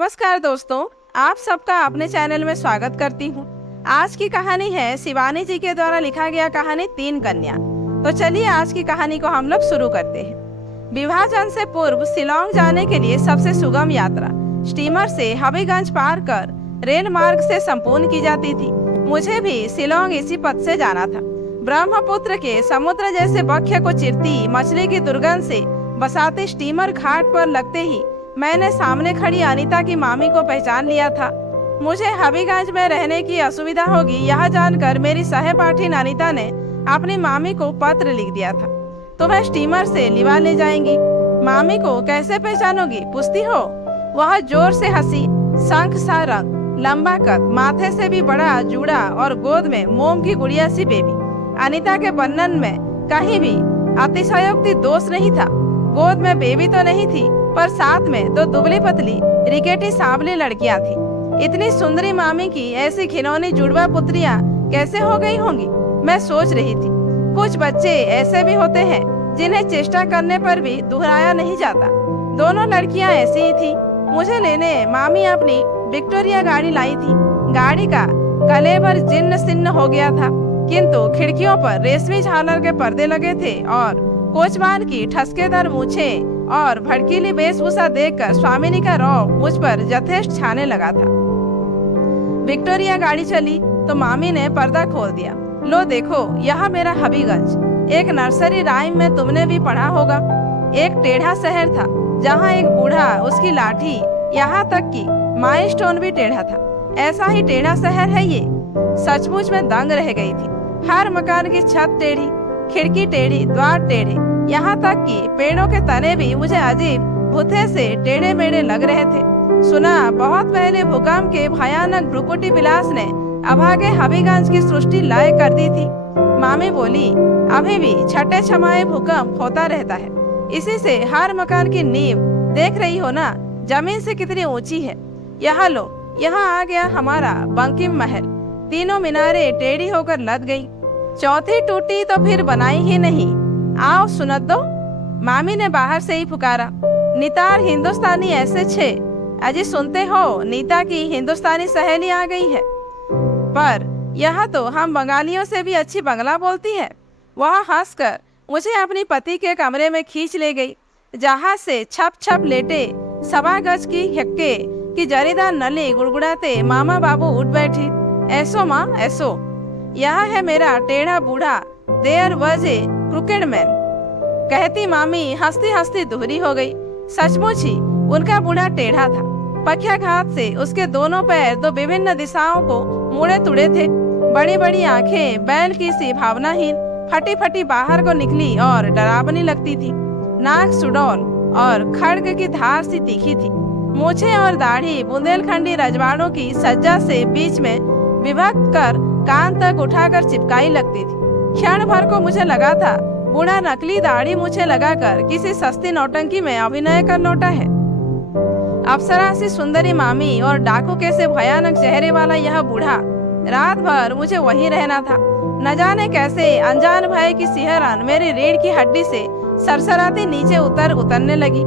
नमस्कार दोस्तों, आप सबका अपने चैनल में स्वागत करती हूँ। आज की कहानी है शिवानी जी के द्वारा लिखा गया कहानी 3 कन्या। तो चलिए आज की कहानी को हम लोग शुरू करते हैं। विभाजन से पूर्व शिलोंग जाने के लिए सबसे सुगम यात्रा स्टीमर से हबीगंज पार कर रेल मार्ग से संपूर्ण की जाती थी। मुझे भी शिलोंग इसी पथ से जाना था। ब्रह्मपुत्र के समुद्र जैसे वक्ष को चिरती मछली की दुर्गंध से बसाते स्टीमर घाट पर लगते ही मैंने सामने खड़ी अनीता की मामी को पहचान लिया था। मुझे हबीगंज में रहने की असुविधा होगी यह जानकर मेरी सहपाठी अनीता ने अपनी मामी को पत्र लिख दिया था। तो वह स्टीमर से लिवा ले जाएंगी। मामी को कैसे पहचानोगी पूछती हो? वह जोर से हंसी। शंख सा रंग, लंबा कद, माथे से भी बड़ा जूड़ा और गोद में मोम की गुड़िया सी बेबी। अनीता के वर्णन में कहीं भी अतिशयोक्ति दोष नहीं था। गोद में बेबी तो नहीं थी, पर साथ में 2 दुबली पतली रिकेटी सांवली लड़कियां थी। इतनी सुंदरी मामी की ऐसी खिलौनी जुड़वा पुत्रियां कैसे हो गई होंगी, मैं सोच रही थी। कुछ बच्चे ऐसे भी होते हैं जिन्हें चेष्टा करने पर भी दोहराया नहीं जाता। दोनों लड़कियां ऐसी ही थी। मुझे लेने मामी अपनी विक्टोरिया गाड़ी लाई थी। गाड़ी का कलेवर जीर्ण शीर्ण हो गया था, किंतु खिड़कियों पर रेशमी झालर के पर्दे लगे थे और कोचवान की ठसकेदार मूछें और भड़कीली वेशभूषा देखकर स्वामिनी का रौब मुझ पर यथेष्ट छाने लगा था। विक्टोरिया गाड़ी चली तो मामी ने पर्दा खोल दिया। लो देखो, यह मेरा हबीगंज। एक नर्सरी राइम में तुमने भी पढ़ा होगा। एक टेढ़ा शहर था जहाँ एक बूढ़ा, उसकी लाठी, यहाँ तक कि माइलस्टोन भी टेढ़ा था। ऐसा ही टेढ़ा शहर है ये। सचमुच में दंग रह गई थी। हर मकान की छत टेढ़ी, खिड़की टेढ़ी, द्वार टेढ़े, यहाँ तक कि पेड़ों के तने भी मुझे अजीब भूते से टेढ़े मेढ़े लग रहे थे। सुना बहुत पहले भूकंप के भयानक भ्रुकुटी विलास ने अभागे हबीगंज की सृष्टि लय कर दी थी। मामी बोली, अभी भी छठे छमाहे भूकंप होता रहता है। इसी से हर मकान की नींव देख रही हो ना, जमीन से कितनी ऊंची है। यहाँ लो, यहाँ आ गया हमारा बंकिम महल। तीनों मीनारें टेढ़ी होकर लद गई। चौथी टूटी तो फिर बनाई ही नहीं। आओ सुनत दो, मामी ने बाहर से ही पुकारा। नितार हिंदुस्तानी ऐसे छे। अजी सुनते हो, नीता की हिंदुस्तानी सहेली आ गई है। पर यह तो हम बंगालियों से भी अच्छी बंगला बोलती है। वह हंसकर मुझे अपनी पति के कमरे में खींच ले गई, जहाँ से छप छप लेटे 1.25 गज की हक्के की जरीदार नली गुड़गुड़ाते मामा बाबू उठ बैठे। ऐसो माँ ऐसो, यह है मेरा टेढ़ा बूढ़ा, there was a crooked man. कहती मामी हंसती हंसती दोहरी हो गई। सचमुच ही उनका बूढ़ा टेढ़ा था। पक्षाघात से उसके दोनों पैर 2 विभिन्न दिशाओं को मुड़े तुड़े थे। बड़ी बड़ी आंखें बैल की सी भावनाहीन फटी फटी बाहर को निकली और डरावनी लगती थी। नाक सुडौल और खड्ग की धार सी तीखी थी। मूछें और दाढ़ी बुंदेलखंडी रजवाड़ों की सज्जा से बीच में विभक्त कर कान तक उठाकर चिपकाई लगती थी। क्षण भर को मुझे लगा था बूढ़ा नकली दाढ़ी मूछें लगाकर किसी सस्ती नौटंकी में अभिनय कर लौटा है। अप्सरा सी सुंदरी मामी और डाकू के से भयानक चेहरे वाला यह बूढ़ा। रात भर मुझे वहीं रहना था। न जाने कैसे अनजान भय की सिहरन मेरी रीढ़ की हड्डी से सरसराती नीचे उतरने लगी।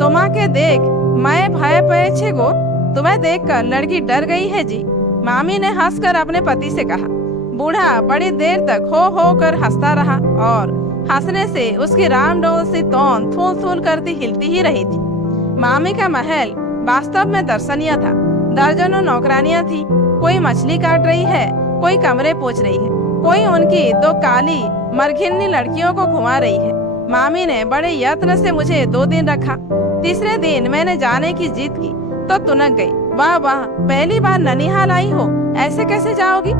तुमा के देख, मैं भय पे छे गो। तुम्हें देखकर लड़की डर गई है जी, मामी ने हंसकर अपने पति से कहा। बूढ़ा बड़ी देर तक हो कर हंसता रहा और हंसने से उसकी रामडोल सी तौन थूल थूल करती हिलती ही रही थी। मामी का महल वास्तव में दर्शनीय था। दर्जनों नौकरानियां थी। कोई मछली काट रही है, कोई कमरे पोंछ रही है, कोई उनकी 2 काली मरघिन्नी लड़कियों को घुमा रही है। मामी ने बड़े यत्न से मुझे 2 दिन रखा। तीसरे दिन मैंने जाने की जिद की तो तुनक गई। वाह वाह, पहली बार ननिहाल आई हो, ऐसे कैसे जाओगी?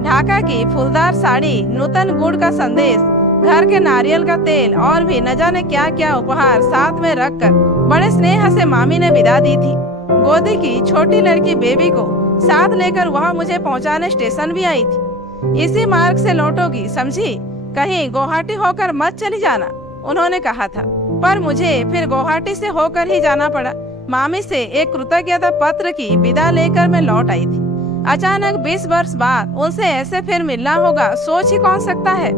ढाका की फूलदार साड़ी, नूतन गुड़ का संदेश, घर के नारियल का तेल और भी न जाने क्या क्या उपहार साथ में रखकर बड़े स्नेह से मामी ने विदा दी थी। गोदी की छोटी लड़की बेबी को साथ लेकर वह मुझे पहुंचाने स्टेशन भी आई थी। इसी मार्ग से लौटोगी समझी, कहीं गुवाहाटी होकर मत चली जाना, उन्होंने कहा था। पर मुझे फिर गुवाहाटी से होकर ही जाना पड़ा। मामी से एक कृतज्ञता पत्र की विदा लेकर मैं लौट आई थी। अचानक 20 वर्ष बाद उनसे ऐसे फिर मिलना होगा, सोच ही कौन सकता है।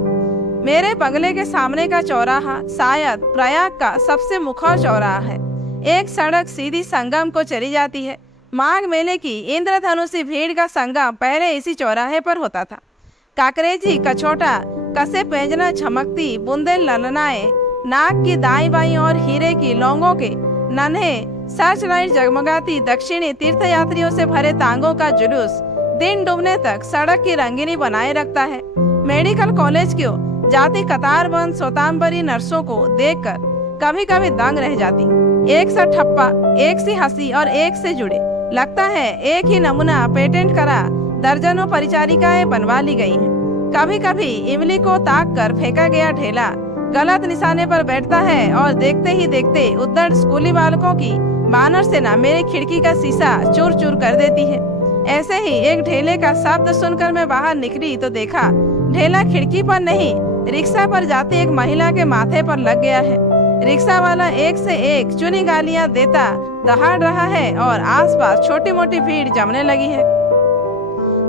मेरे बंगले के सामने का चौराहा शायद प्रयाग का सबसे मुखर चौराहा है। एक सड़क सीधी संगम को चली जाती है। माघ मेले की इंद्रधनुषी भीड़ का संगम पहले इसी चौराहे पर होता था। काकरेजी कछोटा कसे पैजना झमकती बूंदे ललनाए, नाक की दाई बाई और हीरे की लौंगों के नन्हे सर्च लाइट जगमगाती दक्षिणी तीर्थयात्रियों से भरे तांगों का जुलूस दिन डूबने तक सड़क की रंगीनी बनाए रखता है। मेडिकल कॉलेज की जाती कतारबंद स्वतांबरी नर्सों को देखकर कभी कभी दंग रह जाती। एक सा ठप्पा, एक सी हंसी और एक से जुड़े, लगता है एक ही नमूना पेटेंट करा दर्जनों परिचारिकाएं बनवा ली गई हैं। कभी कभी इमली को ताक कर फेंका गया ढेला गलत निशाने पर बैठता है और देखते ही देखते उद्दंड स्कूली बालकों की बानर सेना मेरी खिड़की का शीशा चूर चूर कर देती है। ऐसे ही एक ढेले का शब्द सुनकर मैं बाहर निकली तो देखा ढेला खिड़की पर नहीं, रिक्शा पर जाती एक महिला के माथे पर लग गया है। रिक्शा वाला एक से एक चुनी गालियां देता दहाड़ रहा है और आसपास छोटी मोटी भीड़ जमने लगी है।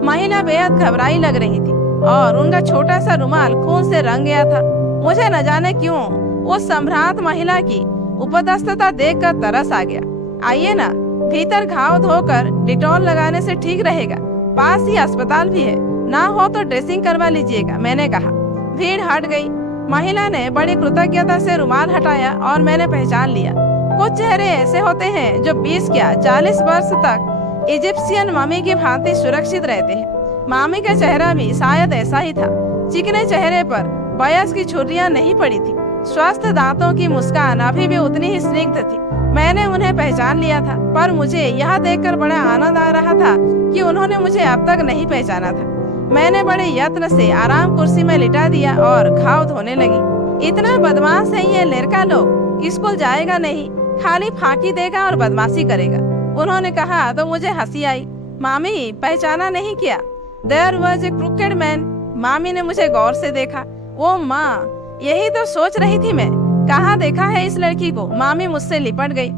महिला बेहद घबराई लग रही थी और उनका छोटा सा रुमाल खून से रंग गया था। मुझे न जाने क्यों उस सम्राट महिला की उपदस्थता देखकर तरस आ गया। आइए ना, भीतर घाव धोकर डिटॉल लगाने से ठीक रहेगा, पास ही अस्पताल भी है, ना हो तो ड्रेसिंग करवा लीजिएगा, मैंने कहा। भीड़ हट गई। महिला ने बड़ी कृतज्ञता से रुमाल हटाया और मैंने पहचान लिया। कुछ चेहरे ऐसे होते हैं जो 20 क्या 40 वर्ष तक इजिप्शियन मम्मी की भांति सुरक्षित रहते हैं। मामी का चेहरा भी शायद ऐसा ही था। चिकने चेहरे पर बयस की छुर्रियां नहीं पड़ी थी। स्वस्थ दांतों की मुस्कान अभी भी उतनी ही स्निग्ध थी। मैंने उन्हें पहचान लिया था, पर मुझे यह देखकर बड़ा आनंद आ रहा था कि उन्होंने मुझे अब तक नहीं पहचाना था। मैंने बड़े यत्न से आराम कुर्सी में लिटा दिया और घाव धोने लगी। इतना बदमाश है ये लड़का, लोग स्कूल जाएगा नहीं, खाली फांकी देगा और बदमाशी करेगा, उन्होंने कहा तो मुझे हंसी आई। मामी, पहचाना नहीं क्या? There was a crooked man. मामी ने मुझे गौर से देखा। ओ माँ, यही तो सोच रही थी मैं, कहाँ देखा है इस लड़की को। मामी मुझसे लिपट गई।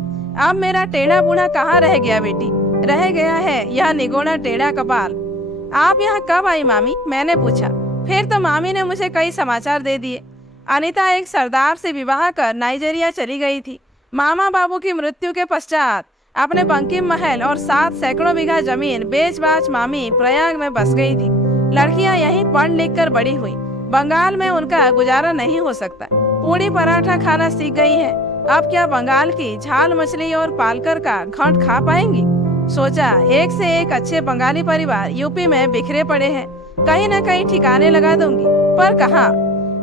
अब मेरा टेढ़ा बूढ़ा कहाँ रह गया बेटी? रह गया है यह निगोड़ा टेढ़ा कपाल। आप यहाँ कब आई मामी? मैंने पूछा। फिर तो मामी ने मुझे कई समाचार दे दिए। अनीता एक सरदार से विवाह कर नाइजीरिया चली गई थी। मामा बाबू की मृत्यु के पश्चात अपने बंकिम महल और 7 सैकड़ों बीघा जमीन बेच बाच मामी प्रयाग में बस गई थी। लड़कियां यहीं पढ़ लिख कर बड़ी हुई। बंगाल में उनका गुजारा नहीं हो सकता। पूड़ी पराठा खाना सीख गई है। अब क्या बंगाल की झाल मछली और पालकर का घंट खा पाएंगी? सोचा, एक से एक अच्छे बंगाली परिवार यूपी में बिखरे पड़े हैं, कहीं न कहीं ठिकाने लगा दूंगी। पर कहाँ?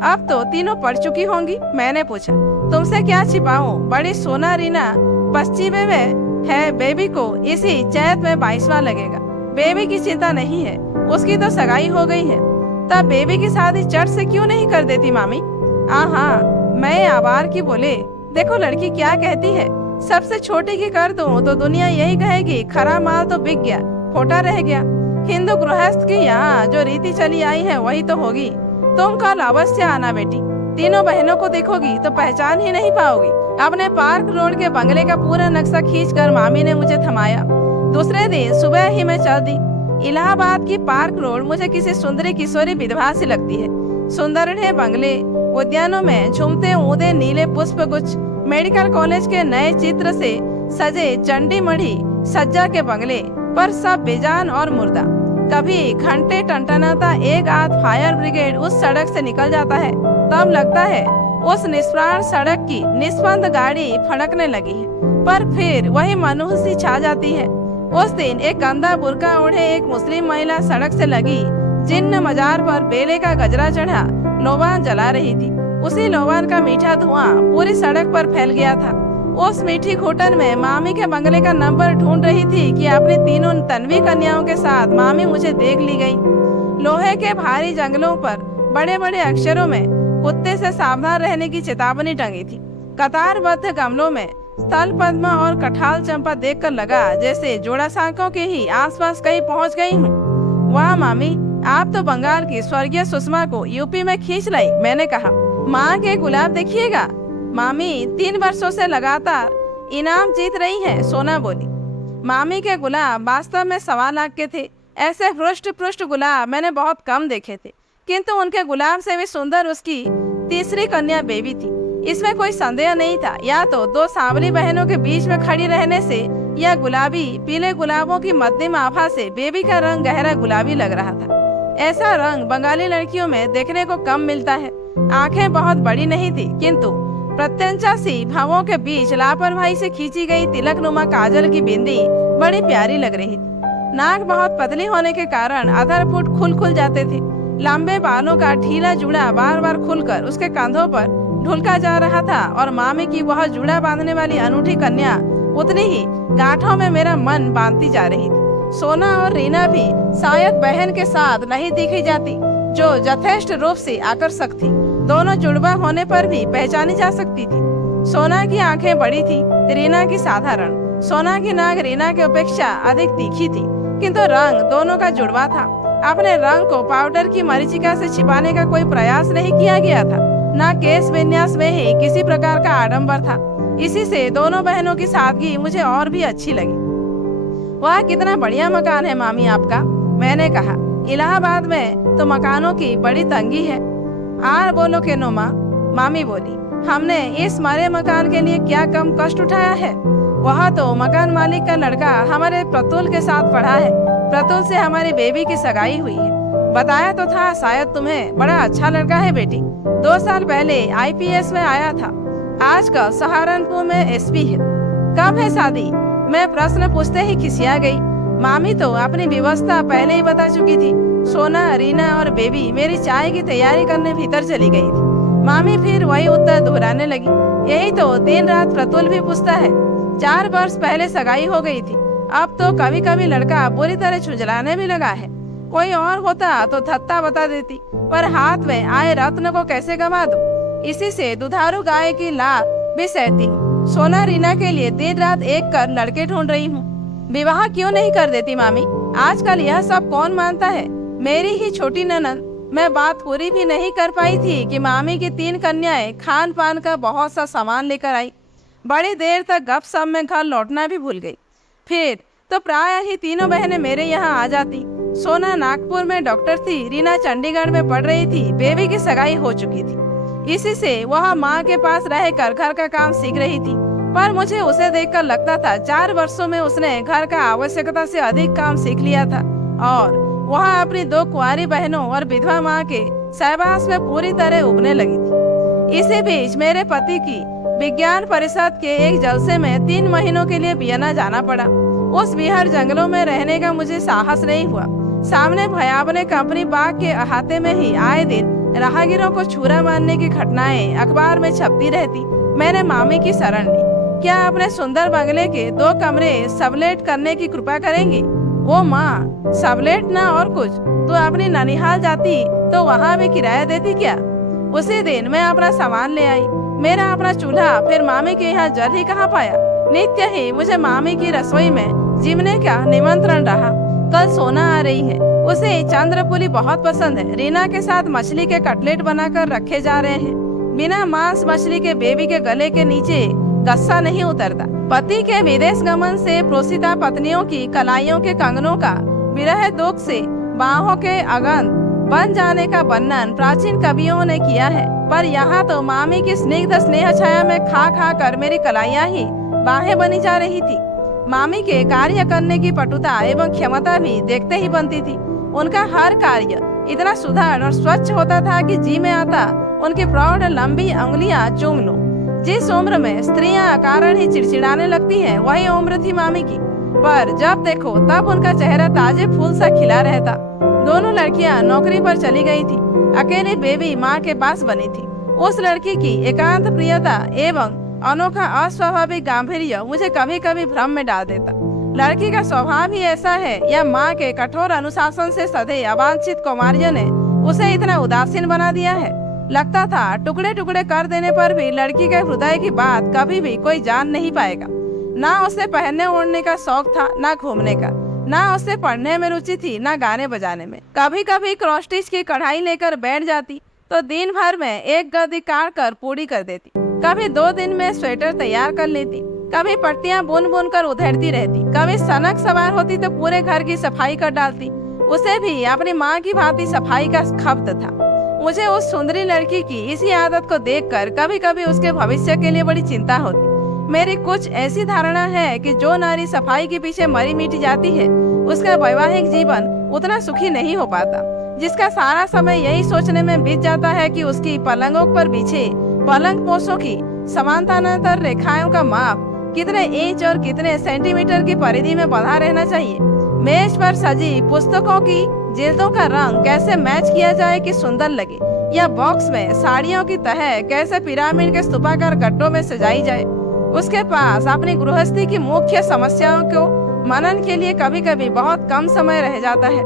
अब तो तीनों पढ़ चुकी होंगी। मैंने पूछा। तुमसे क्या छिपाऊं? बड़ी सोना रीना पश्चिमी में है। बेबी को इसी चैत में 22वां लगेगा। बेबी की चिंता नहीं है, उसकी तो सगाई हो गई है। तब बेबी की शादी चट से क्यों नहीं कर देती मामी? हाँ, मैं आबार की बोले। देखो लड़की क्या कहती है, सबसे छोटी की कर दूं तो दुनिया यही कहेगी खरा माल तो बिक गया, खोटा रह गया। हिंदू गृहस्थ की यहाँ जो रीति चली आई है वही तो होगी। तुम कल अवश्य आना बेटी। तीनों बहनों को देखोगी तो पहचान ही नहीं पाओगी। अपने पार्क रोड के बंगले का पूरा नक्शा खींचकर मामी ने मुझे थमाया। दूसरे दिन सुबह ही मैं चल दी। इलाहाबाद की पार्क रोड मुझे किसी सुंदरी किशोरी विधवा सी लगती है। सुंदर बंगले, उद्यानों में झूमते ऊदे नीले पुष्प गुच्छ, मेडिकल कॉलेज के नए चित्र से सजे चंडी मढ़ी सज्जा के बंगले, पर सब बेजान और मुर्दा। कभी घंटे टनटनाता एक आध फायर ब्रिगेड उस सड़क से निकल जाता है, तब लगता है उस निष्प्राण सड़क की निस्पंद गाड़ी फड़कने लगी है, पर फिर वही मनहूसी छा जाती है। उस दिन एक गंदा बुर्का ओढ़े एक मुस्लिम महिला सड़क से लगी जिन्न मजार पर बेले का गजरा चढ़ा लोबान जला रही थी। उसी लोबान का मीठा धुआं पूरी सड़क पर फैल गया था। उस मीठी घुटन में मामी के बंगले का नंबर ढूंढ रही थी कि अपनी तीनों तन्वी कन्याओं के साथ मामी मुझे देख ली गई। लोहे के भारी जंगलों पर बड़े बड़े अक्षरों में कुत्ते से सावधान रहने की चेतावनी टंगी थी। कतारबद्ध गमलों में स्थल पद्मा और कठाल चंपा देखकर लगा जैसे जोड़ा शाखों के ही आसपास कहीं पहुंच गई हूँ। वाह मामी, आप तो बंगाल की स्वर्गीय सुषमा को यूपी में खींच लाई, मैंने कहा। माँ के गुलाब देखिएगा। मामी 3 वर्षों से लगातार इनाम जीत रही है, सोना बोली। मामी के गुलाब वास्तव में 1.25 लाख के थे। ऐसे हृष्ट पुष्ट गुलाब मैंने बहुत कम देखे थे, किंतु उनके गुलाब से भी सुंदर उसकी तीसरी कन्या बेबी थी। इसमें कोई संदेह नहीं था, या तो दो सांवली बहनों के बीच में खड़ी रहने से या गुलाबी पीले गुलाबों की मध्यम आभा से बेबी का रंग गहरा गुलाबी लग रहा था। ऐसा रंग बंगाली लड़कियों में देखने को कम मिलता है। आंखें बहुत बड़ी नहीं थी, किंतु प्रत्यंचा सी भावों के बीच लापरवाही से खींची गई तिलकनुमा काजल की बिंदी बड़ी प्यारी लग रही थी। नाक बहुत पतली होने के कारण अधरपुट खुल जाते थे। लंबे बालों का ढीला जुड़ा बार बार खुलकर उसके कंधों पर ढुलका जा रहा था और मामी की वह जुड़ा बांधने वाली अनूठी कन्या उतनी ही गांठों में मेरा मन बांधती जा रही थी। सोना और रीना भी शायद बहन के साथ नहीं दिखी जाती, जो यथेष्ट रूप से आकर्षक थी। दोनों जुड़वा होने पर भी पहचानी जा सकती थी। सोना की आंखें बड़ी थी, रीना की साधारण। सोना की नाक रीना की अपेक्षा अधिक तीखी थी, किंतु रंग दोनों का जुड़वा था। अपने रंग को पाउडर की मरीचिका से छिपाने का कोई प्रयास नहीं किया गया था, न केश विन्यास में ही किसी प्रकार का आडंबर था। इसी से दोनों बहनों की सादगी मुझे और भी अच्छी लगी। वह कितना बढ़िया मकान है मामी आपका, मैंने कहा। इलाहाबाद में तो मकानों की बड़ी तंगी है। आर बोलो के नो माँ, मामी बोली। हमने इस मरे मकान के लिए क्या कम कष्ट उठाया है। वह तो मकान मालिक का लड़का हमारे प्रतुल के साथ पढ़ा है। प्रतुल से हमारी बेबी की सगाई हुई है। बताया तो था शायद तुम्हें, बड़ा अच्छा लड़का है बेटी। 2 साल पहले IPS में आया था, आजकल सहारनपुर में SP है। कब है शादी? मैं प्रश्न पूछते ही खिसिया गई। मामी तो अपनी व्यवस्था पहले ही बता चुकी थी। सोना, रीना और बेबी मेरी चाय की तैयारी करने भीतर चली गई थी। मामी फिर वही उत्तर दोहराने लगी। यही तो दिन रात प्रतुल भी पूछता है। 4 वर्ष पहले सगाई हो गई थी, अब तो कभी कभी लड़का बुरी तरह झुंझलाने भी लगा है। कोई और होता तो थत्ता बता देती, पर हाथ में आए रत्न को कैसे गवा दूं? इसी से दुधारू गाय की लात भी सहती हूँ। सोना, रीना के लिए दिन रात एक कर लड़के ढूंढ रही हूँ। विवाह क्यों नहीं कर देती मामी? आजकल यह सब कौन मानता है? मेरी ही छोटी ननद। मैं बात पूरी भी नहीं कर पाई थी कि मामी की 3 कन्याएं खान पान का बहुत सा सामान लेकर आई। बड़ी देर तक गपशप में घर लौटना भी भूल गई। फिर तो प्राय ही तीनों बहनें मेरे यहाँ आ जाती। सोना नागपुर में डॉक्टर थी, रीना चंडीगढ़ में पढ़ रही थी, बेबी की सगाई हो चुकी थी। इसी से वह माँ के पास रहकर घर का काम सीख रही थी। पर मुझे उसे देखकर लगता था 4 वर्षों में उसने घर का आवश्यकता से अधिक काम सीख लिया था और वह अपनी 2 कुंवारी बहनों और विधवा माँ के सहवास में पूरी तरह उबने लगी थी। इसी बीच मेरे पति की विज्ञान परिषद के एक जलसे में 3 महीनों के लिए वियना जाना पड़ा। उस बिहार जंगलों में रहने का मुझे साहस नहीं हुआ। सामने भयावने कंपनी बाग के अहाते में ही आए दिन राहगीरों को छुरा मारने की घटनाएं अखबार में छपती रहती। मैंने मामी की शरण ली। क्या अपने सुंदर बंगले के 2 कमरे सबलेट करने की कृपा करेंगी? वो माँ, सबलेट ना और कुछ। तो अपनी ननिहाल जाती तो वहाँ भी किराया देती क्या? उसी दिन मैं अपना सामान ले आई। मेरा अपना चूल्हा फिर मामी के यहाँ जल ही कहाँ पाया। नित्य ही मुझे मामी की रसोई में जिमने का निमंत्रण रहा। कल सोना आ रही है, उसे चंद्रपुली बहुत पसंद है। रीना के साथ मछली के कटलेट बनाकर रखे जा रहे हैं। बिना मांस मछली के बेबी के गले के नीचे गस्सा नहीं उतरता। पति के विदेश गमन से प्रोसिता पत्नियों की कलाइयों के कंगनों का विरह दुख से बाहों के अगन बन जाने का वर्णन प्राचीन कवियों ने किया है। पर यहाँ तो मामी की स्निग्ध स्नेह छाया में खा खा कर मेरी कलाइयाँ ही बाहें बनी जा रही थी। मामी के कार्य करने की पटुता एवं क्षमता भी देखते ही बनती थी। उनका हर कार्य इतना सुधार और स्वच्छ होता था कि जी में आता उनकी प्रौढ़ लंबी उंगलियां चूम लूं। जिस उम्र में स्त्रियां कारण ही चिड़चिड़ाने लगती हैं, वही उम्र थी मामी की। पर जब देखो तब उनका चेहरा ताजे फूल सा खिला रहता। दोनों लड़कियां नौकरी पर चली गई थी। अकेली बेबी माँ के पास बनी थी। उस लड़की की एकांत प्रियता एवं अनोखा अस्वाभाविक गांभीर्य मुझे कभी कभी भ्रम में डाल देता। लड़की का स्वभाव ही ऐसा है या माँ के कठोर अनुशासन से सधे अवांछित कुमारियों ने उसे इतना उदासीन बना दिया है। लगता था टुकड़े टुकड़े कर देने पर भी लड़की के हृदय की बात कभी भी कोई जान नहीं पाएगा। ना उसे पहनने ओढ़ने का शौक था, ना घूमने का। ना उसे पढ़ने में रुचि थी, ना गाने बजाने में। कभी कभी क्रॉस स्टिच की कढ़ाई लेकर बैठ जाती तो दिन भर में एक गद्दी काट कर पूरी कर देती। कभी 2 दिन में स्वेटर तैयार कर लेती। कभी पट्टियां बुन बुन कर उधेड़ती रहती। कभी सनक सवार होती तो पूरे घर की सफाई कर डालती। उसे भी अपनी माँ की भांति सफाई का खब्त था। मुझे उस सुंदरी लड़की की इसी आदत को देखकर कभी कभी उसके भविष्य के लिए बड़ी चिंता होती। मेरी कुछ ऐसी धारणा है कि जो नारी सफाई के पीछे मरी मिट जाती है, उसका वैवाहिक जीवन उतना सुखी नहीं हो पाता, जिसका सारा समय यही सोचने में बीत जाता है कि उसकी पलंगों पर बिछे पलंग पोषों की समानांतर रेखाओं का माप कितने इंच और कितने सेंटीमीटर की परिधि में बंधा रहना चाहिए। मेज पर सजी पुस्तकों की जिल्दों का रंग कैसे मैच किया जाए कि सुंदर लगे, या बॉक्स में साड़ियों की तह कैसे पिरामिड के स्तूपाकार गड्ढों में सजाई जाए। उसके पास अपनी गृहस्थी की मुख्य समस्याओं को मनन के लिए कभी कभी बहुत कम समय रह जाता है।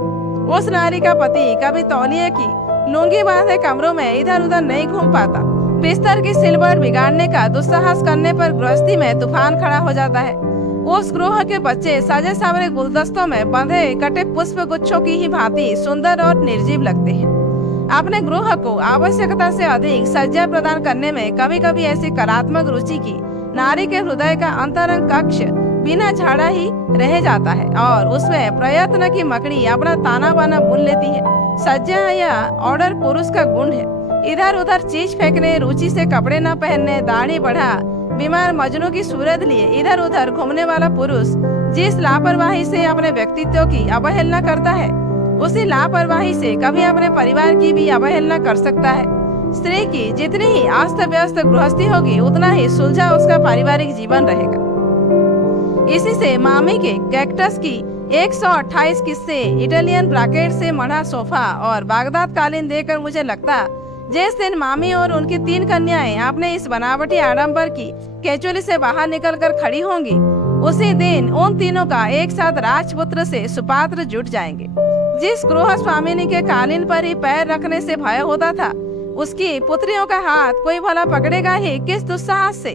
उस नारी का पति कभी तौलिए की लुंगी बांधे कमरों में इधर उधर नहीं घूम पाता। बिस्तर की सिलवट बिगाड़ने का दुस्साहस करने पर गृहस्थी में तूफान खड़ा हो जाता है। उस गृह के बच्चे सजे सवरे गुलदस्तों में बंधे कटे पुष्प गुच्छों की ही भांति सुंदर और निर्जीव लगते हैं। अपने गृह को आवश्यकता से अधिक सज्जा प्रदान करने में कभी कभी ऐसी कलात्मक रुचि की नारी के हृदय का अंतरंग कक्ष बिना झाड़ा ही रह जाता है और उसमें प्रयत्न की मकड़ी अपना ताना बाना बुन लेती है। सज्जा या ऑर्डर पुरुष का गुण है। इधर उधर चीज फेंकने, रुचि से कपड़े न पहनने, दाढ़ी बढ़ा बीमार मजनू की सूरत लिए इधर उधर घूमने वाला पुरुष जिस लापरवाही से अपने व्यक्तित्व की अवहेलना करता है, उसी लापरवाही से कभी अपने परिवार की भी अवहेलना कर सकता है। स्त्री की जितनी ही अस्त व्यस्त गृहस्थी होगी, उतना ही सुलझा उसका पारिवारिक जीवन रहेगा। इसी से मामी के कैक्टस की 128 किस्से, इटालियन ब्रैकेट से मढ़ा सोफा और बागदाद कालीन देखकर मुझे लगता जिस दिन मामी और उनकी 3 कन्याएं अपने इस बनावटी आडंबर की केचुली से बाहर निकलकर खड़ी होंगी, उसी दिन उन तीनों का एक साथ राजपुत्र से सुपात्र जुट जाएंगे। जिस गृह स्वामिनी के कालीन पर ही पैर रखने से भय होता था, उसकी पुत्रियों का हाथ कोई भला पकड़ेगा ही किस दुस्साहस से।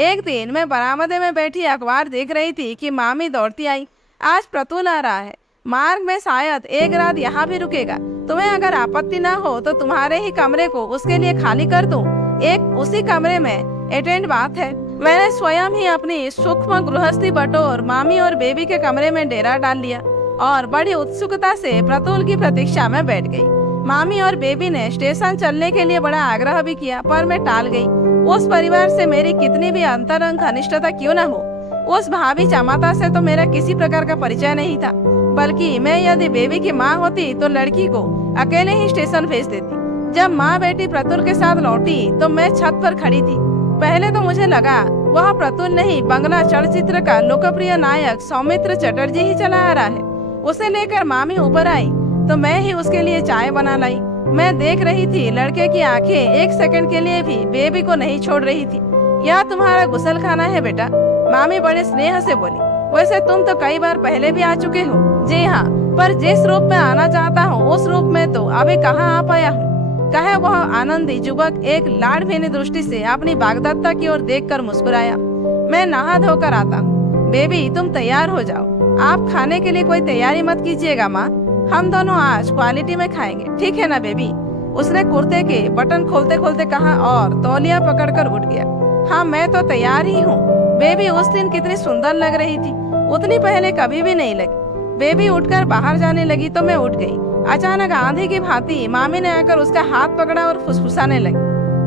एक दिन मैं बरामदे में बैठी अखबार देख रही थी कि मामी दौड़ती आई, आज प्रतुल आ रहा है, मार्ग में शायद एक रात यहाँ भी रुकेगा। तुम्हें अगर आपत्ति ना हो तो तुम्हारे ही कमरे को उसके लिए खाली कर दूं। एक उसी कमरे में अटेंड बात है। मैंने स्वयं ही अपनी सूक्ष्म गृहस्थी बटोर मामी और बेबी के कमरे में डेरा डाल लिया और बड़ी उत्सुकता से प्रतुल की प्रतीक्षा में बैठ गई। मामी और बेबी ने स्टेशन चलने के लिए बड़ा आग्रह भी किया, पर मैं टाल गई। उस परिवार से मेरी कितनी भी अंतरंग घनिष्ठता क्यों न हो, उस भाभी जमाता से तो मेरा किसी प्रकार का परिचय नहीं था, बल्कि मैं यदि बेबी की माँ होती तो लड़की को अकेले ही स्टेशन भेज देती। जब माँ बेटी प्रतुल के साथ लौटी तो मैं छत पर खड़ी थी। पहले तो मुझे लगा वह प्रतुल नहीं, बंगला चलचित्र का लोकप्रिय नायक सौमित्र चटर्जी ही चला आ रहा है। उसे लेकर मामी ऊपर आई तो मैं ही उसके लिए चाय बना लाई। मैं देख रही थी लड़के की आंखें एक सेकंड के लिए भी बेबी को नहीं छोड़ रही थी। यह तुम्हारा गुसल खाना है बेटा, मामी बड़े स्नेह से बोली। वैसे तुम तो कई बार पहले भी आ चुके हो। जी हाँ, पर जिस रूप में आना चाहता हूँ उस रूप में तो अभी कहाँ आ पाया हूँ, कहे वह आनंदी युवक एक लाड़भीनी दृष्टि से अपनी बागदत्ता की ओर देखकर मुस्कुराया। मैं नहा धोकर आता हूँ। बेबी तुम तैयार हो जाओ, आप खाने के लिए कोई तैयारी मत कीजिएगा माँ, हम दोनों आज क्वालिटी में खाएंगे, ठीक है ना बेबी। उसने कुर्ते के बटन खोलते खोलते कहा और तौलिया पकड़कर उठ गया। हाँ मैं तो तैयार ही हूँ। बेबी उस दिन कितनी सुंदर लग रही थी, उतनी पहले कभी भी नहीं लगी। बेबी उठकर बाहर जाने लगी तो मैं उठ गई। अचानक आंधी की भांति मामी ने आकर उसका हाथ पकड़ा और फुसफुसाने लगी,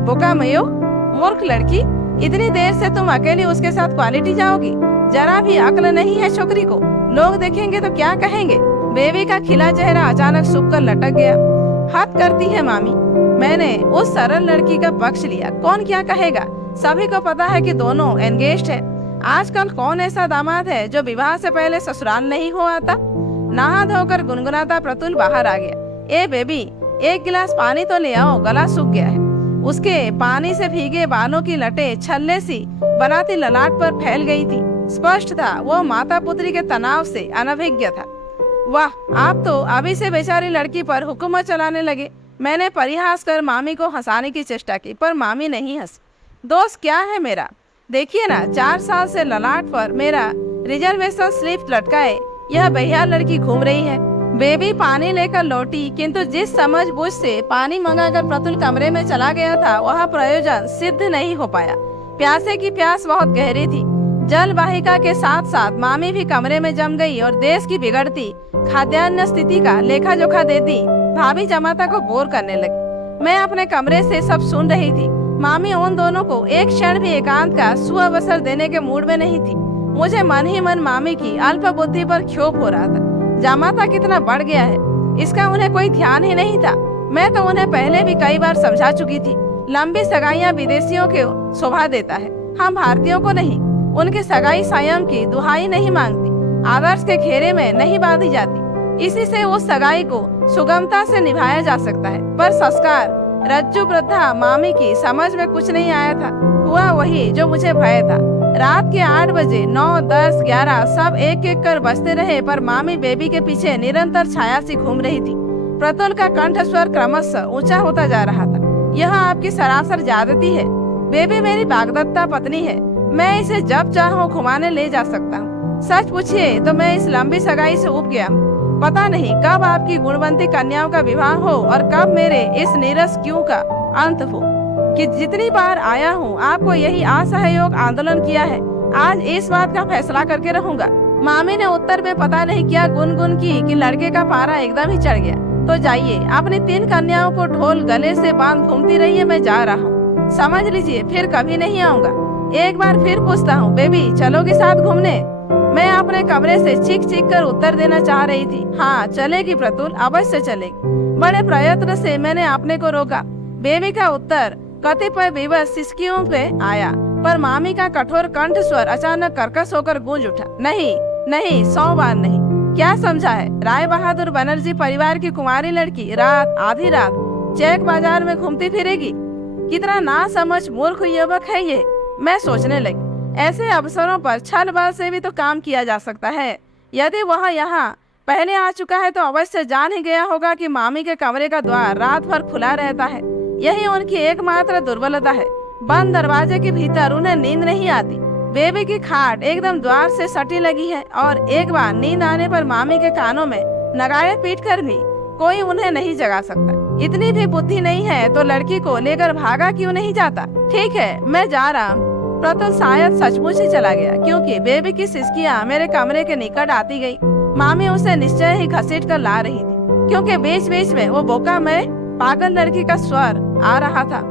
बोका मयो, मूर्ख लड़की, इतनी देर से तुम अकेली उसके साथ क्वालिटी जाओगी? जरा भी अक्ल नहीं है छोकरी को, लोग देखेंगे तो क्या कहेंगे? बेबी का खिला चेहरा अचानक सूख कर लटक गया। हद करती है मामी, मैंने उस सरल लड़की का पक्ष लिया, कौन क्या कहेगा? सभी को पता है कि दोनों एंगेज्ड है। आजकल कौन ऐसा दामाद है जो विवाह से पहले ससुराल नहीं हो आता? नहा धोकर गुनगुनाता प्रतुल बाहर आ गया। ए बेबी, एक गिलास पानी तो ले आओ, गला सूख गया है। उसके पानी से भीगे बालों की लटें छल्ले सी बनाती ललाट पर फैल गई थी। स्पष्ट था वो माता पुत्री के तनाव से अनभिज्ञ था। वाह, आप तो अभी से बेचारी लड़की पर हुकूमत चलाने लगे। मैंने परिहास कर मामी को हंसाने की चेष्टा की, पर मामी नहीं हंसी। दोस्त क्या है मेरा, देखिए ना, 4 साल से ललाट पर मेरा रिजर्वेशन स्लिप लटकाए यह बेहिया लड़की घूम रही है। बेबी पानी लेकर लौटी, किंतु जिस समझ बूझ से पानी मंगाकर प्रतुल कमरे में चला गया था वह प्रयोजन सिद्ध नहीं हो पाया। प्यासे की प्यास बहुत गहरी थी। जल वाहिका के साथ साथ मामी भी कमरे में जम गई और देश की बिगड़ती खाद्यान्न स्थिति का लेखा जोखा देती भाभी जमाता को बोर करने लगी। मैं अपने कमरे से सब सुन रही थी। मामी उन दोनों को एक क्षण भी एकांत का सुअवसर देने के मूड में नहीं थी। मुझे मन ही मन मामी की अल्प बुद्धि पर क्षोभ हो रहा था। जामाता कितना बढ़ गया है, इसका उन्हें कोई ध्यान ही नहीं था। मैं तो उन्हें पहले भी कई बार समझा चुकी थी। लंबी सगाइयां विदेशियों को शोभा देता है, हम भारतीयों को नहीं। उनकी सगाई संयम की दुहाई नहीं मांगती, आदर्श के घेरे में नहीं बांधी जाती। इसी से उस सगाई को सुगमता से निभाया जा सकता है। पर संस्कार रज्जु वृद्धा मामी की समझ में कुछ नहीं आया था। हुआ वही जो मुझे भय था। रात के 8 बजे 9, 10, 11 सब एक एक कर बजते रहे, पर मामी बेबी के पीछे निरंतर छाया सी घूम रही थी। प्रतुल का कंठ स्वर क्रमशः ऊंचा होता जा रहा था। यह आपकी सरासर ज्यादती है। बेबी मेरी बागदत्ता पत्नी है, मैं इसे जब चाहूँ घुमाने ले जा सकता हूँ। सच पूछिए तो मैं इस लंबी सगाई से उब गया हूँ। पता नहीं कब आपकी गुणवंती कन्याओं का विवाह हो और कब मेरे इस नीरस क्यों का अंत हो। कि जितनी बार आया हूँ आपको यही असहयोग आंदोलन किया है, आज इस बात का फैसला करके रहूंगा। मामी ने उत्तर में पता नहीं क्या गुनगुन की कि लड़के का पारा एकदम ही चढ़ गया। तो जाइए, अपनी 3 कन्याओं को ढोल गले से बांध घूमती रहिए, मैं जा रहा हूँ। समझ लीजिए फिर कभी नहीं आऊंगा। एक बार फिर पूछता हूँ, बेबी चलोगी साथ घूमने? मैं अपने कमरे से चीख चीख कर उत्तर देना चाह रही थी, हाँ चलेगी प्रतुल, अवश्य चलेगी। बड़े प्रयत्न से मैंने अपने को रोका। बेबी का उत्तर कतिपय विवश सिसकियों पे आया, पर मामी का कठोर कंठ स्वर अचानक कर्कश होकर गूंज उठा, नहीं नहीं, 100 बार नहीं। क्या समझा है? राय बहादुर बनर्जी परिवार की कुंवारी लड़की रात आधी रात चैक बाजार में घूमती फिरेगी? कितना ना समझ मूर्ख युवक है ये, मैं सोचने लगी। ऐसे अवसरों पर छल बल से भी तो काम किया जा सकता है। यदि वह यहाँ पहले आ चुका है तो अवश्य जान ही गया होगा कि मामी के कमरे का द्वार रात भर खुला रहता है। यही उनकी एकमात्र दुर्बलता है। बंद दरवाजे के भीतर उन्हें नींद नहीं आती। बेबी की खाट एकदम द्वार से सटी लगी है और एक बार नींद आने पर मामी के कानों में नगाड़े पीट कर भी कोई उन्हें नहीं जगा सकता। इतनी भी बुद्धि नहीं है तो लड़की को लेकर भागा क्यों नहीं जाता? ठीक है, मैं जा रहा हूँ। प्रतुल शायद सचमुच ही चला गया, क्योंकि बेबी की सिसकियां मेरे कमरे के निकट आती गई। मामी उसे निश्चय ही घसीट कर ला रही थी, क्योंकि बीच बीच में वो बोका में पागल लड़की का स्वर आ रहा था।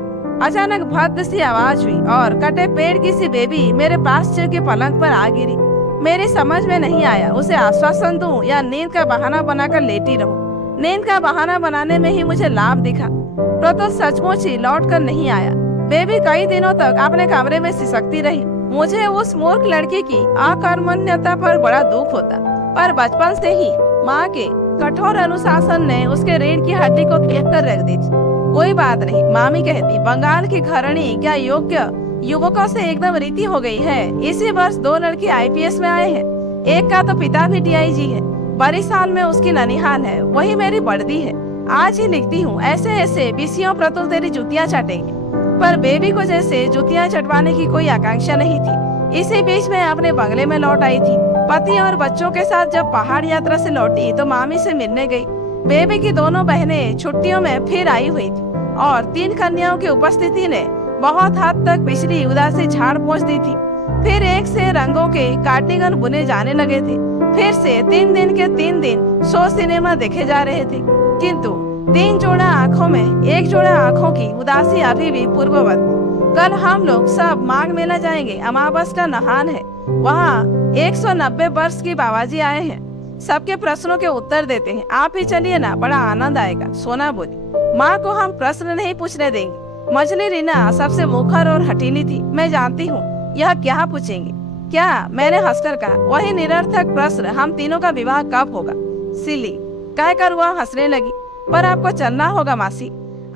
अचानक भद्द सी आवाज हुई और कटे पेड़ की सी बेबी मेरे पास के पलंग पर आ गिरी। मेरी समझ में नहीं आया उसे आश्वासन दूं या नींद का बहाना बनाकर लेटी रहूं। नींद का बहाना बनाने में ही मुझे लाभ दिखा। प्रतुल सचमुच ही लौट कर नहीं आया। बेबी कई दिनों तक अपने कमरे में सिसकती रही। मुझे उस मूर्ख लड़की की अकर्मण्यता पर बड़ा दुख होता, पर बचपन से ही माँ के कठोर अनुशासन ने उसके रीढ़ की हड्डी को खींच कर रख दी। कोई बात नहीं, मामी कहती, बंगाल की घरणी क्या योग्य युवकों से एकदम रीति हो गई है। इसी वर्ष 2 लड़के IPS में आए हैं। एक का तो पिता भी DIG है। बड़ी साल में उसकी ननिहाल है, वही मेरी बड़दी है। आज ही लिखती हूँ, ऐसे ऐसे विषयों प्रतुल तेरी जुतियाँ चटेंगे। पर बेबी को जैसे जुतियाँ चटवाने की कोई आकांक्षा नहीं थी। इसी बीच में अपने बंगले में लौट आई थी। पति और बच्चों के साथ जब पहाड़ यात्रा से लौटी तो मामी से मिलने गई। बेबी की दोनों बहनें छुट्टियों में फिर आई हुई थी और 3 कन्याओं की उपस्थिति ने बहुत हद तक पिछली उदासी झाड़ पोंछ दी थी। फिर एक से रंगों के कार्डिगन बुने जाने लगे थे। फिर से 3 दिन के 3 दिन शो सिनेमा देखे जा रहे थे, किंतु 3 जोड़ा आंखों में एक जोड़ा आंखों की उदासी अभी भी पूर्ववत। कल हम लोग सब माघ मेला जाएंगे। अमावस का नहान है। वहाँ 190 वर्ष की बाबाजी आए हैं, सबके प्रश्नों के उत्तर देते हैं। आप ही चलिए ना, बड़ा आनंद आएगा। सोना बोली, माँ को हम प्रश्न नहीं पूछने देंगे। मछली रीना सबसे मुखर और हटीली थी। मैं जानती हूँ यह क्या पूछेंगे। क्या? मैंने हंसकर कहा, वही निरर्थक प्रश्न, हम तीनों का विवाह कब होगा? सिली कहकर वह हंसने लगी। पर आपको चलना होगा मासी,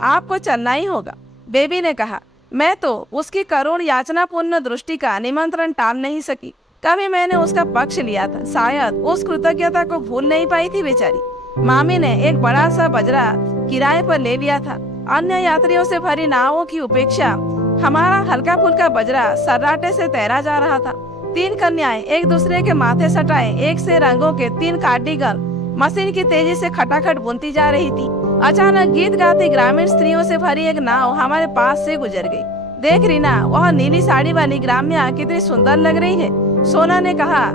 आपको चलना ही होगा, बेबी ने कहा। मैं तो उसकी करुण याचनापूर्ण दृष्टि का निमंत्रण टाल नहीं सकी। कभी मैंने उसका पक्ष लिया था, शायद उस कृतज्ञता को भूल नहीं पाई थी बेचारी। मामी ने एक बड़ा सा बजरा किराए पर ले लिया था। अन्य यात्रियों से भरी नावों की उपेक्षा हमारा हल्का फुल्का बजरा सर्राटे से तैरा जा रहा था। 3 कन्याएं एक दूसरे के माथे सटाए एक से रंगों के 3 कार्डिगन मशीन की तेजी से खटाखट बुनती जा रही थी। अचानक गीत गाती ग्रामीण स्त्रियों से भरी एक नाव हमारे पास से गुजर गई। देख रीना, वह नीली साड़ी वाली ग्राम्या कितनी सुंदर लग रही है, सोना ने कहा।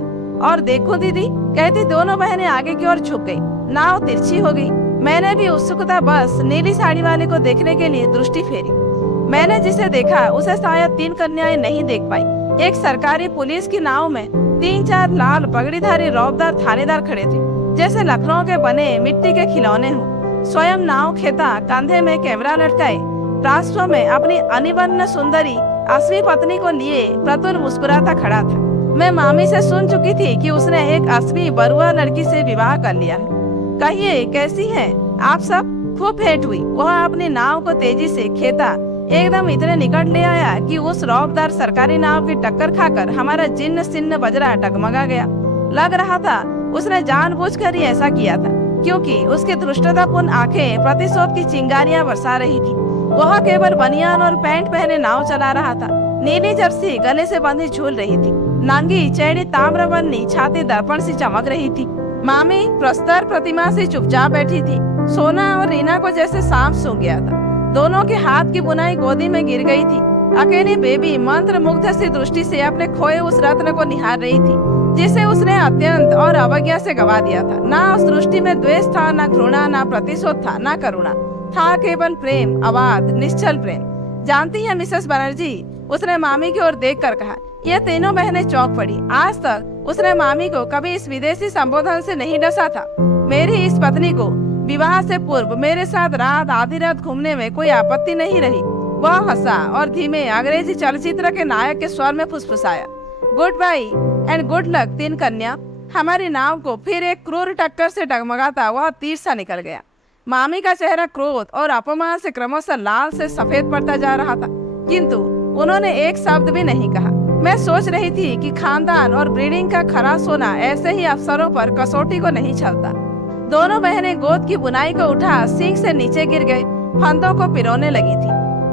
और देखो दीदी, कहती दोनों बहनें आगे की ओर झुक गई। नाव तिरछी हो गई। मैंने भी उत्सुकता बस नीली साड़ी वाले को देखने के लिए दृष्टि फेरी। मैंने जिसे देखा उसे शायद 3 कन्याएं नहीं देख पाई। एक सरकारी पुलिस की नाव में 3-4 लाल पगड़ीधारी रौबदार थानेदार खड़े थे, जैसे लखनऊ के बने मिट्टी के खिलौने हों। स्वयं नाव खेता कंधे में कैमरा लटकाए राष्ट्रों में अपनी अनिवन्न सुंदरी 8वीं पत्नी को लिए प्रतुल मुस्कुराता खड़ा था। मैं मामी से सुन चुकी थी कि उसने एक 8वीं बरुआ लड़की से विवाह कर लिया है। कहिए कैसी हैं आप सब? खूब भेंट हुई। वह अपनी नाव को तेजी से खेता एकदम इतने निकट ले आया कि उस रौबदार सरकारी नाव की टक्कर खाकर हमारा जिन्न सिन्न बजरा डगमगा गया। लग रहा था उसने जानबूझकर ही ऐसा किया था, क्योंकि उसकी धृष्टतापूर्ण आंखें प्रतिशोध की चिंगारियां बरसा रही थी। वह केवल बनियान और पैंट पहने नाव चला रहा था। नीली जर्सी गले से बंधी झूल रही थी। नांगी चैड़ी ताम्रवर्णी छाती दर्पण से चमक रही थी। मामी प्रस्तर प्रतिमा से चुपचाप बैठी थी। सोना और रीना को जैसे सांप सूंघ गया था। दोनों के हाथ की बुनाई गोदी में गिर गई थी। अकेली बेबी मंत्र मुग्ध सी दृष्टि से अपने खोए उस रत्न को निहार रही थी, जिसे उसने अत्यंत और अवज्ञा से गवा दिया था। ना उस दृष्टि में द्वेष था, ना घृणा, ना प्रतिशोध था, ना करुणा था, केवल प्रेम, अबाध, निश्चल प्रेम। जानती है मिसेस बनर्जी, उसने मामी की ओर देखकर कहा। ये तीनों बहनें चौंक पड़ी। आज तक उसने मामी को कभी इस विदेशी संबोधन से नहीं डसा था। मेरी इस पत्नी को विवाह से पूर्व मेरे साथ रात आधी रात घूमने में कोई आपत्ति नहीं रही। वह हंसा और धीमे अंग्रेजी चलचित्र के नायक के स्वर में फुसफुसाया, goodbye and good luck 3 कन्या। हमारी नाव को फिर एक क्रूर टक्कर से डगमगाता वह तीर सा निकल गया। मामी का चेहरा क्रोध और अपमान से क्रमशः लाल से सफेद पड़ता जा रहा था, किंतु उन्होंने एक शब्द भी नहीं कहा। मैं सोच रही थी कि खानदान और ब्रीडिंग का खरा सोना ऐसे ही अफसरों पर कसौटी को नहीं चलता। दोनों बहनें गोद की बुनाई को उठा सींग से नीचे गिर गए, फंदों को पिरोने लगी थी।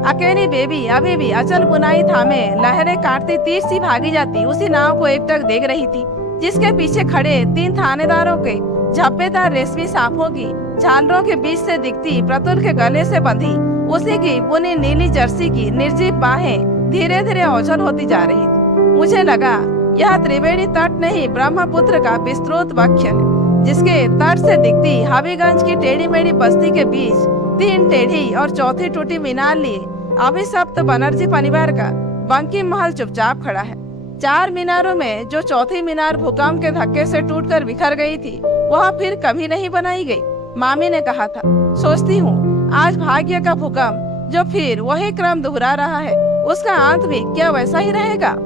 अकेली बेबी अभी भी अचल बुनाई थामे लहरें काटती तीर सी भागी जाती उसी नाव को एकटक देख रही थी, जिसके पीछे खड़े 3 थानेदारों के झब्बेदार रेशमी सांपों की झालरों के बीच से दिखती प्रतुल के गले से बंधी उसी की बुनी नीली जर्सी की निर्जीव बाहें धीरे धीरे ओझल होती जा रही थी। मुझे लगा यह त्रिवेणी तट नहीं ब्रह्मपुत्र का विस्तृत वक्ष है, जिसके तट से दिखती हबीगंज की टेढ़ी मेढ़ी बस्ती के बीच 3 टेढ़ी और चौथी टूटी मीनार लिए अभिशप्त बनर्जी परिवार का बंकिम महल चुपचाप खड़ा है। 4 मीनारों में जो चौथी मीनार भूकंप के धक्के से टूटकर बिखर गई थी, वह फिर कभी नहीं बनाई गई। मामी ने कहा था, सोचती हूँ आज भाग्य का भूकंप जो फिर वही क्रम दोहरा रहा है, उसका अंत भी क्या वैसा ही रहेगा।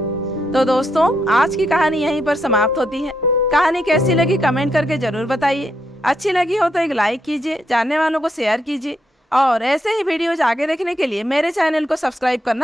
तो दोस्तों, आज की कहानी यहीं पर समाप्त होती है। कहानी कैसी लगी कमेंट करके जरूर बताइए। अच्छी लगी हो तो एक लाइक कीजिए, जानने वालों को शेयर कीजिए और ऐसे ही वीडियोज आगे देखने के लिए मेरे चैनल को सब्सक्राइब करना